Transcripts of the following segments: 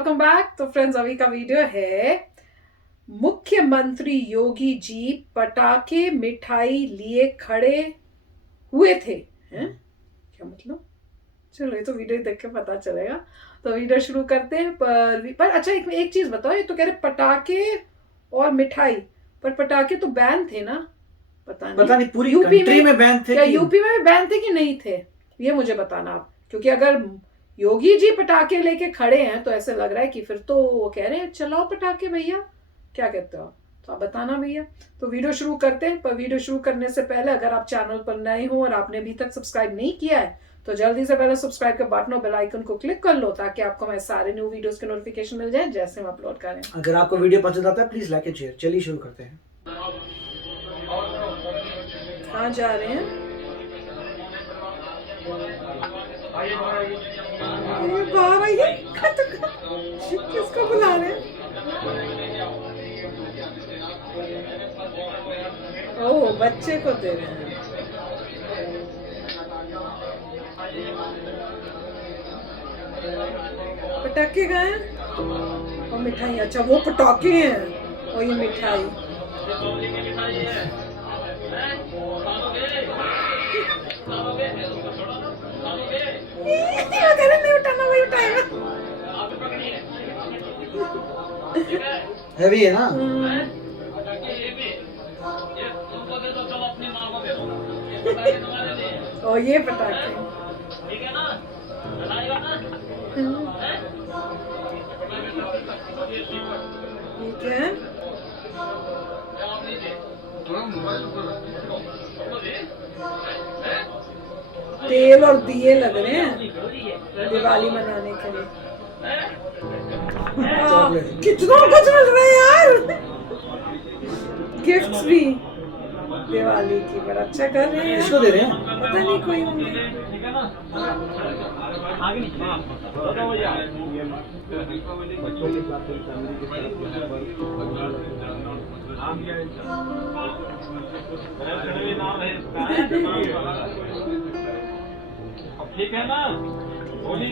Welcome back. तो friends, अभी का वीडियो है मुख्यमंत्री योगी जी पटाखे मिठाई लिए खड़े हुए थे। हैं? क्या मतलब? चलो, ये तो वीडियो देख के पता चलेगा। तो वीडियो शुरू करते हैं। पर अच्छा, एक चीज बताओ, ये तो कह रहे पटाखे और मिठाई, पर पटाखे तो बैन थे ना? पता नहीं पूरी यूपी कंट्री में बैन थे क्या कि यूपी में भी बैन थे कि नहीं थे? ये मुझे बताना आप, क्योंकि अगर योगी जी पटाखे लेके खड़े हैं तो ऐसे लग रहा है कि फिर तो वो कह रहे हैं चलाओ पटाखे भैया। क्या कहते हो? तो आप बताना भैया। तो वीडियो शुरू करते हैं। पर वीडियो शुरू करने से पहले अगर आप चैनल पर नए हो और आपने अभी तक सब्सक्राइब नहीं किया है तो जल्दी से पहले सब्सक्राइब के बटन और बेल आइकन को क्लिक कर लो, ताकि आपको हमारे सारे न्यू वीडियोस के नोटिफिकेशन मिल जाए जैसे हम अपलोड करें। अगर आपको वीडियो पसंद आता है प्लीज लाइक एंड शेयर। चलिए शुरू करते हैं। कहाँ जा रहे हैं? बाहर आइए। किसको बुला रहे हैं? ओह, बच्चे को दे रहे हैं। पटाखे कहाँ हैं? और मिठाई? अच्छा, वो पटाखे हैं और ये मिठाई। नहीं उठाना, वही उठाएगा। हैवी है ना? और ये पटाखे ठीक है। तेल और दिए लग रहे हैं दिवाली मनाने के लिए। कितना कुछ मिल रहा है यार। गिफ्ट्स भी दिवाली की, पर अच्छा कर रहे हैं। किसको दे रहे हैं? पता नहीं, कोई होंगे। ठीक है ना? होली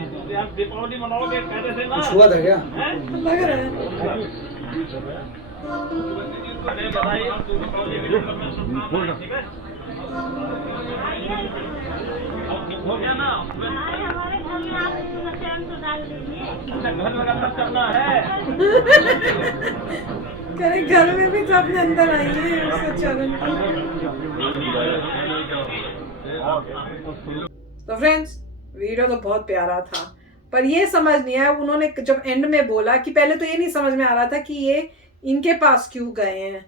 दीपावली मनाओगे पहले से ना? कुछ हुआ था क्या? लग रहा है। बधाई ठीक है? हो गया ना? हमारे घर में आप चैन तो डाल दीजिए। घर में अंदर करना है। करे घर में भी तो अपने अंदर आइए उसका चरण। तो फ्रेंड्स, वीडियो तो बहुत प्यारा था, पर ये समझ नहीं आया उन्होंने जब एंड में बोला कि पहले तो ये नहीं समझ में आ रहा था कि ये इनके पास क्यों गए हैं।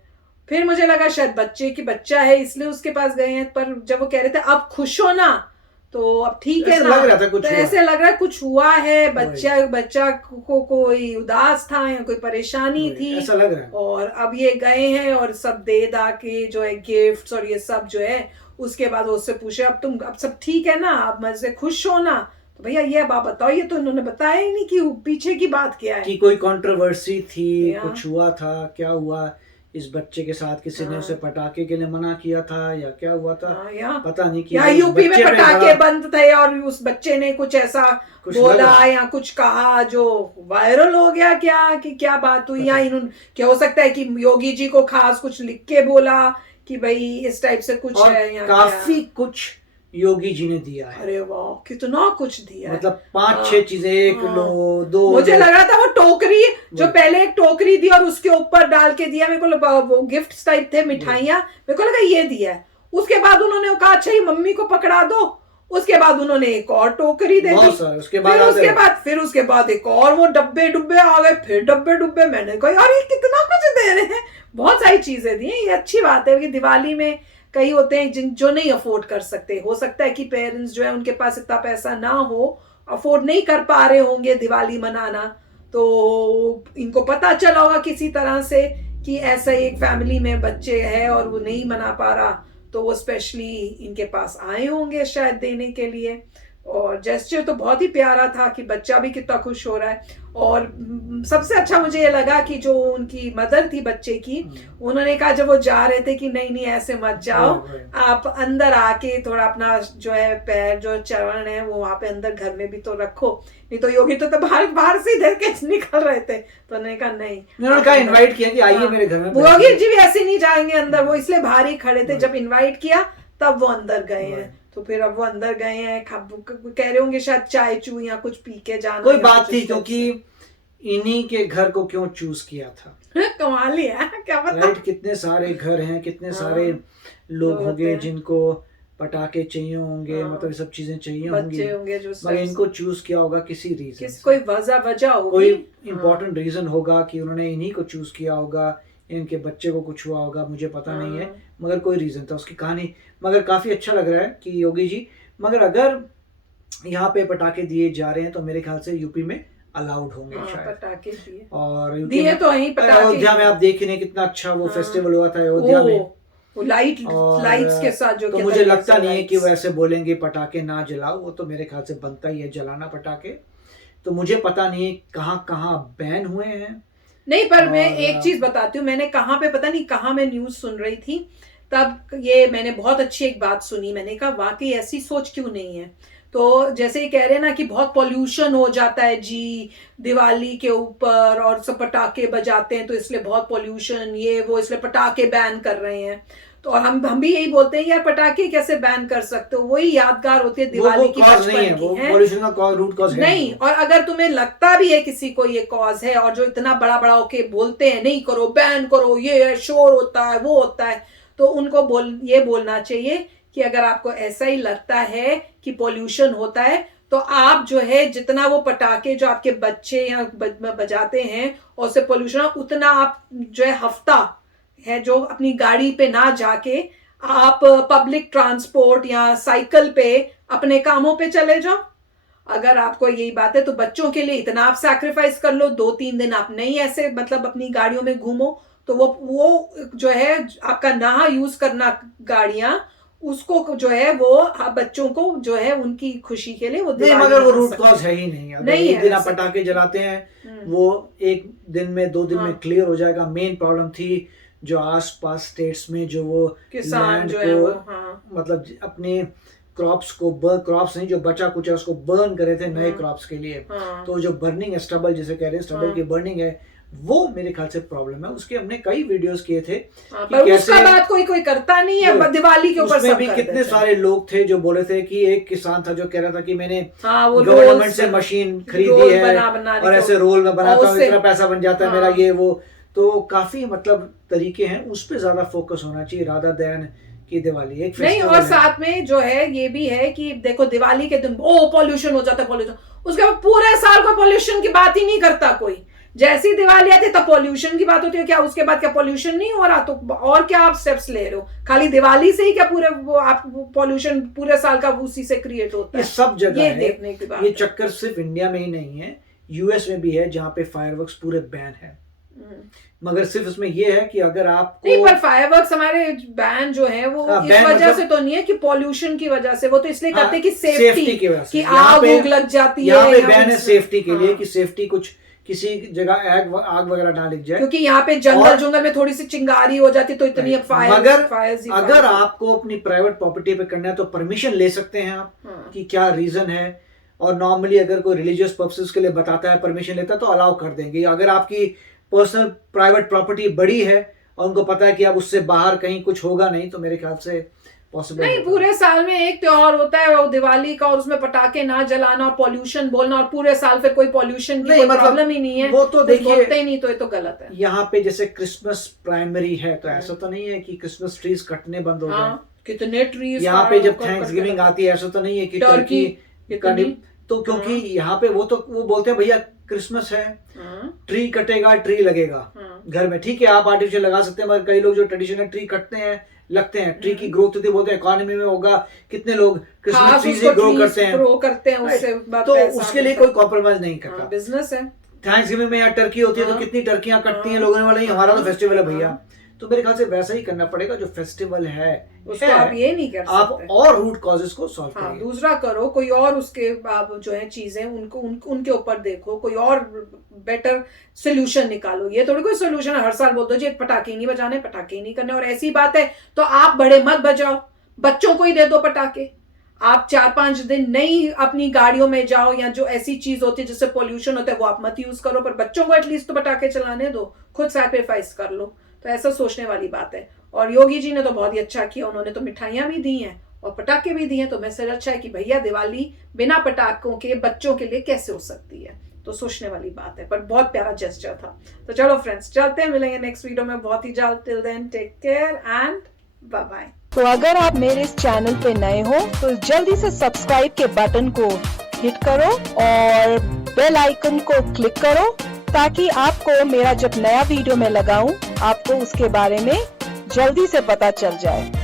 फिर मुझे लगा शायद बच्चे की बच्चा है इसलिए उसके पास गए हैं, पर जब वो कह रहे थे अब खुश हो ना, तो अब ठीक है ना। लग रहा था कुछ तो हुआ। ऐसे लग रहा है कुछ हुआ है। बच्चा को कोई उदास था या कोई परेशानी थी, ऐसा लग रहा है। और अब ये गए हैं और सब दे दा के जो है गिफ्ट्स और ये सब जो है, उसके बाद वो उससे पूछे अब सब ठीक है ना, अब मजे से खुश हो ना। तो भैया ये अब आप बताओ, ये तो इन्होंने बताया ही नहीं कि पीछे की बात क्या है। कि कोई कंट्रोवर्सी थी, या। कुछ हुआ था, क्या हुआ इस बच्चे के साथ? किसी ने उसे पटाखे के लिए मना किया था या क्या हुआ था? पता नहीं कि या यूपी में पटाखे बंद थे और उस बच्चे ने कुछ ऐसा बोला या कुछ कहा जो वायरल हो गया, क्या कि क्या बात हुई, या इन्होंने क्या हो सकता है कि योगी जी को खास कुछ लिख के बोला कि भाई इस टाइप से कुछ है, या काफी कुछ योगी जी ने दिया है। अरे वाह, कितना कुछ दिया, मतलब 5-6 चीजें, 1 लो 2। मुझे लग रहा था वो टोकरी जो पहले एक टोकरी दी और उसके ऊपर डाल के दिया, मेरे को वो गिफ्ट टाइप थे मिठाइयां, मेरे को लगा ये दिया है। उसके बाद उन्होंने कहा अच्छा ये मम्मी को पकड़ा दो। उसके बाद उन्होंने एक और टोकरी दे दी। उसके बाद एक और वो डब्बे आ गए, फिर डब्बे। मैंने कहा यार ये कितना कुछ दे रहे हैं, बहुत सारी चीजें दी हैं। ये अच्छी बात है कि दिवाली में कई होते हैं जो नहीं अफोर्ड कर सकते। हो सकता है कि पेरेंट्स जो है उनके पास इतना पैसा ना हो, अफोर्ड नहीं कर पा रहे होंगे दिवाली मनाना, तो इनको पता चला होगा किसी तरह से कि ऐसा एक फैमिली में बच्चे है और वो नहीं मना पा रहा, तो वो स्पेशली इनके पास आए होंगे शायद देने के लिए। और जेस्चर तो बहुत ही प्यारा था कि बच्चा भी कितना खुश हो रहा है। और सबसे अच्छा मुझे ये लगा कि जो उनकी मदर थी बच्चे की, उन्होंने कहा जब वो जा रहे थे कि नहीं नहीं ऐसे मत जाओ, आप अंदर आके थोड़ा अपना जो है पैर जो चरण है वो वहां पे अंदर घर में भी तो रखो, नहीं तो योगी तो बाहर से इधर के निकल रहे थे। तो उन्होंने कहा नहीं, उन्होंने कहा इनवाइट किया कि आइए मेरे घर में। योगी जी भी ऐसे नहीं जाएंगे अंदर, वो इसलिए बाहर ही खड़े थे, जब इनवाइट किया तब वो अंदर गए हैं। तो फिर अब वो अंदर गए हैं, कह रहे होंगे शायद चाय चू या कुछ पी के जाना, कोई बात थी, क्योंकि इन्हीं के घर को क्यों चूज किया था। कमाल ही है, क्या पता। राइट, कितने सारे घर हैं, कितने सारे लोग होंगे जिनको पटाखे चाहिए होंगे, मतलब सब चीजें चाहिए होंगी, मगर इनको चूज किया होगा किसी रीजन, कोई वजह होगी, कोई इम्पोर्टेंट रीजन होगा कि उन्होंने इन्हीं को चूज किया होगा, इनके बच्चे को कुछ हुआ होगा, मुझे पता नहीं है, मगर कोई रीजन था उसकी कहानी। मगर काफी अच्छा लग रहा है कि योगी जी, मगर अगर यहाँ पे पटाखे दिए जा रहे हैं तो मेरे ख्याल से यूपी में अलाउड होंगे शायद पटाखे दिए, और दिए तो वहीं पटाखे। अयोध्या में आप देख रहे हैं कितना अच्छा वो फेस्टिवल हुआ था अयोध्या में, वो लाइट्स के साथ, जो तो मुझे लगता नहीं है कि वो ऐसे बोलेंगे पटाखे ना जलाओ, वो तो मेरे ख्याल से बनता ही है जलाना पटाखे। तो मुझे पता नहीं कहाँ कहाँ बैन हुए हैं। नहीं, पर मैं एक चीज बताती हूँ, मैंने कहाँ पे पता नहीं कहाँ मैं न्यूज सुन रही थी, तब ये मैंने बहुत अच्छी एक बात सुनी, मैंने कहा वाकई ऐसी सोच क्यों नहीं है। तो जैसे ये कह रहे हैं ना कि बहुत पॉल्यूशन हो जाता है जी दिवाली के ऊपर, और सब पटाखे बजाते हैं तो इसलिए बहुत पॉल्यूशन, ये वो, इसलिए पटाखे बैन कर रहे हैं। तो और हम भी यही बोलते हैं यार पटाखे कैसे बैन कर सकते हो, वही यादगार होती है दिवाली की, बचपन की है, पॉल्यूशन का रूट कॉज नहीं। और अगर तुम्हें लगता भी है किसी को ये कॉज है, और जो इतना बड़ा बड़ा होके बोलते हैं नहीं करो, बैन करो, ये शोर होता है, वो होता है, तो उनको ये बोलना चाहिए कि अगर आपको ऐसा ही लगता है कि पॉल्यूशन होता है, तो आप जो है जितना वो पटाखे जो आपके बच्चे या बजाते हैं और उससे पॉल्यूशन, उतना आप जो है हफ्ता है जो अपनी गाड़ी पे ना जाके आप पब्लिक ट्रांसपोर्ट या साइकिल पे अपने कामों पे चले जाओ। अगर आपको यही बात है तो बच्चों के लिए इतना आप सैक्रिफाइस कर लो, 2-3 दिन आप नहीं ऐसे मतलब अपनी गाड़ियों में घूमो, तो वो जो है आपका ना यूज करना गाड़ियां, उसको जो है वो बच्चों को जो है उनकी खुशी के लिए वो नहीं, मगर वो रूट कॉज है ही नहीं। अगर नहीं एक दिन आप पटाखे जलाते हैं वो एक दिन में 2 दिन में क्लियर हो जाएगा। मेन प्रॉब्लम थी जो आसपास स्टेट्स में जो वो किसान जो है मतलब अपने क्रॉप्स नहीं जो बचा कुछ है उसको बर्न करे थे नए क्रॉप्स के लिए। तो जो बर्निंग है, स्टबल जिसे कह रहे हैं, स्टबल की बर्निंग है, वो मेरे ख्याल से प्रॉब्लम है। उसके हमने कई वीडियोस किए थे पर उसका बात कोई करता नहीं है। दिवाली के ऊपर सब भी कितने सारे लोग थे जो बोले थे कि एक किसान था जो कह रहा था कि मैंने वो गवर्नमेंट से मशीन खरीदी है और ऐसे रोल में बनाता हूँ, इतना पैसा बन जाता है मेरा, ये वो। तो काफी मतलब तरीके हैं, उस पर ज्यादा फोकस होना चाहिए रादर देन कि दिवाली एक नहीं। और साथ में जो है ये भी है कि देखो दिवाली के दिन पॉल्यूशन हो जाता है, पॉल्यूशन, उसके बाद पूरे साल को पॉल्यूशन की बात ही नहीं करता कोई। जैसी दिवाली आती है तब पॉल्यूशन की बात होती है, क्या उसके बाद क्या पॉल्यूशन नहीं हो रहा? तो और क्या आप स्टेप्स ले रहे हो? खाली दिवाली से ही क्या पूरे वो आप पॉल्यूशन पूरे साल का उसी से क्रिएट होता है? ये सब जगह ये देखने की बात। ये चक्कर सिर्फ इंडिया में ही नहीं है, यूएस में भी है जहाँ पे फायरवर्क्स पूरे बैन है। मगर सिर्फ इसमें ये है कि अगर आपको नहीं, पर फायरवर्क्स हमारे बैन जो है वो इस वजह से तो नहीं है कि पॉल्यूशन की वजह से, वो तो इसलिए करते हैं कि सेफ्टी की वजह से, कि आग लग जाती है। यहाँ पे बैन है सेफ्टी के लिए कि सेफ्टी कुछ किसी जगह आग वगैरह ना लग जाए, क्योंकि यहाँ पे जंगल में थोड़ी सी चिंगारी हो जाती तो इतनी फायर। अगर आपको अपनी प्राइवेट प्रॉपर्टी पे करना है तो परमिशन ले सकते हैं आप कि क्या रीजन है, और नॉर्मली अगर कोई रिलीजियस पर्पसेस के लिए बताता है, परमिशन लेता है तो अलाउ कर देंगे। अगर आपकी पर्सनल प्राइवेट प्रॉपर्टी बड़ी है और उनको पता है कि अब उससे बाहर कहीं कुछ होगा नहीं, तो मेरे ख्याल से पॉसिबल नहीं। पूरे साल में एक त्योहार होता है वो दिवाली का, और उसमें पटाखे ना जलाना और पॉल्यूशन बोलना, और पूरे साल फिर कोई पॉल्यूशन की प्रॉब्लम ही नहीं है, वो तो देखिए बोलते ही नहीं, तो ये तो गलत है। यहाँ पे जैसे क्रिसमस प्राइमरी है तो ऐसा तो नहीं है कि क्रिसमस ट्रीज कटने बंद हो जाए। कितने ट्रीज यहाँ पे जब थैंक्सगिविंग आती है ऐसा तो नहीं है कि टर्की तो क्योंकि यहाँ पे वो बोलते हैं भैया क्रिसमस है, ट्री कटेगा ट्री लगेगा घर में, ठीक है आप आर्टिफिशियल लगा सकते हैं, मगर कई लोग जो ट्रेडिशनल ट्री कटते हैं लगते हैं, ट्री की ग्रोथ होती है, बोलते हैं इकोनॉमी में होगा, कितने लोग क्रिसमस ट्री से ग्रो करते हैं उससे, तो उसके लिए कोई कॉम्प्रोमाइज नहीं करता, बिजनेस है। थैंक्सगिविंग में यहाँ टर्की होती है तो कितनी टर्कियां कटती हैं लोगों ने, वाले हमारा तो फेस्टिवल है भैया, तो मेरे ख्याल से वैसा ही करना पड़ेगा जो फेस्टिवल है उसको आप ये नहीं कर आप सकते। और रूट कॉजेस को सॉल्व हाँ, करिए। दूसरा करो, कोई और उसके आप जो है चीजें उनके ऊपर देखो, कोई और बेटर सोल्यूशन निकालो। ये थोड़ी कोई सोल्यूशन है हर साल बोल दो जी पटाखे नहीं बजाने, पटाखे ही नहीं करने। और ऐसी बात है तो आप बड़े मत बजाओ, बच्चों को ही दे दो पटाखे। आप 4-5 दिन नहीं अपनी गाड़ियों में जाओ, या जो ऐसी चीज होती है जिससे पोल्यूशन होता है वो आप मत यूज करो, पर बच्चों को एटलीस्ट तो पटाखे चलाने दो, खुद सैक्रिफाइस कर लो। तो ऐसा सोचने वाली बात है। और योगी जी ने तो बहुत ही अच्छा किया, उन्होंने तो मिठाइयां भी दी हैं और पटाखे भी दिए हैं। तो मैसेज अच्छा है कि भैया दिवाली बिना पटाखों के बच्चों के लिए कैसे हो सकती है। तो सोचने वाली बात है, पर बहुत प्यारा जेस्चर था। तो चलो फ्रेंड्स, चलते हैं, मिलेंगे नेक्स्ट वीडियो में बहुत ही जल्द। Till then take care and bye bye. तो अगर आप मेरे इस चैनल पे नए हो तो जल्दी से सब्सक्राइब के बटन को हिट करो और बेल आइकन को क्लिक करो, ताकि आपको मेरा जब नया वीडियो मैं लगाऊं आपको उसके बारे में जल्दी से पता चल जाए।